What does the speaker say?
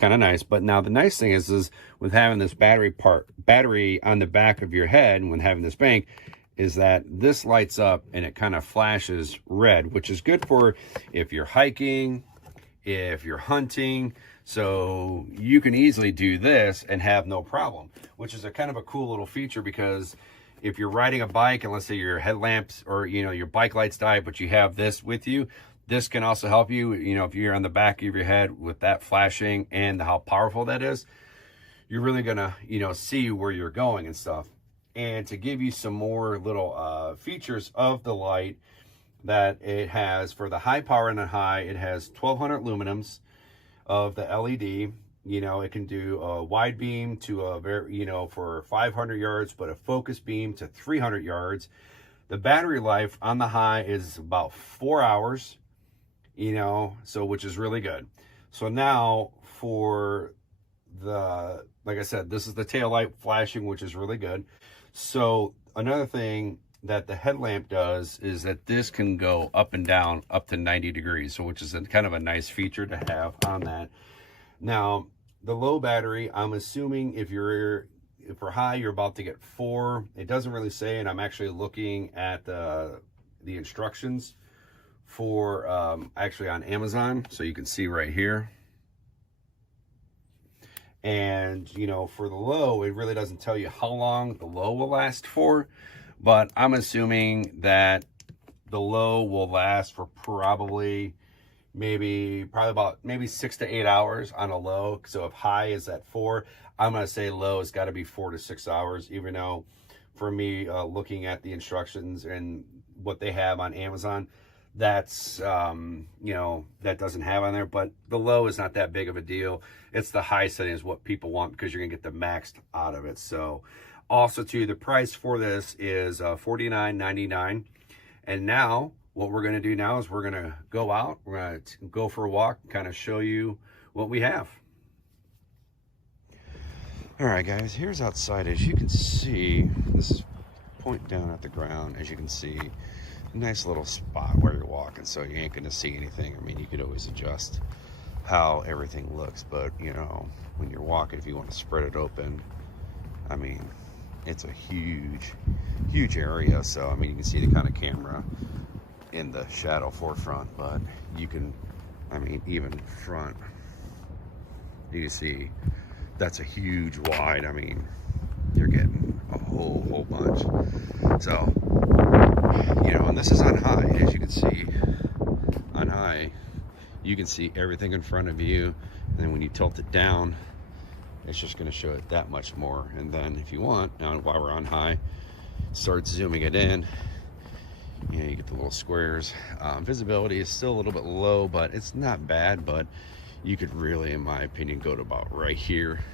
kind of nice. But now the nice thing is with having this battery on the back of your head, and when having this bank, is that this lights up and it kind of flashes red, which is good for if you're hiking, if you're hunting. So you can easily do this and have no problem, which is a kind of a cool little feature, because if you're riding a bike and let's say your headlamps or, you know, your bike lights die, but you have this with you, this can also help you, you know, if you're on the back of your head with that flashing and how powerful that is, you're really gonna, you know, see where you're going and stuff. And to give you some more little features of the light that it has, for the high power and the high, it has 1200 lumens of the LED. You know, it can do a wide beam to a very, you know, for 500 yards, but a focus beam to 300 yards. The battery life on the high is about 4 hours, you know, so which is really good. So now for the, like I said, this is the tail light flashing, which is really good. So another thing that the headlamp does is that this can go up and down up to 90 degrees, so which is kind of a nice feature to have on that. Now the low battery, I'm assuming if for high you're about to get 4. It doesn't really say, and I'm actually looking at the instructions for actually on Amazon, so you can see right here. And you know, for the low, it really doesn't tell you how long the low will last for, but I'm assuming that the low will last for probably about 6 to 8 hours on a low. So if high is at 4, I'm gonna say low has got to be 4 to 6 hours, even though for me, looking at the instructions and what they have on Amazon, that's you know, that doesn't have on there. But the low is not that big of a deal. It's the high setting is what people want, because you're gonna get the maxed out of it. So also too, the price for this is $49.99. And now what we're gonna do now is we're gonna go out, we're gonna go for a walk, kind of show you what we have. All right guys, here's outside. As you can see, this is point down at the ground. As you can see, nice little spot where you're walking, so you ain't gonna see anything. I mean, you could always adjust how everything looks, but you know, when you're walking, if you want to spread it open, I mean, it's a huge area. So I mean, you can see the kind of camera in the shadow forefront, but you can, I mean, even front, you can see that's a huge wide. I mean, you're getting a whole bunch. So you know, and this is on high. As you can see on high, you can see everything in front of you, and then when you tilt it down, it's just going to show it that much more. And then if you want, now while we're on high, start zooming it in, you know, you get the little squares. Visibility is still a little bit low, but it's not bad. But you could really, in my opinion, go to about right here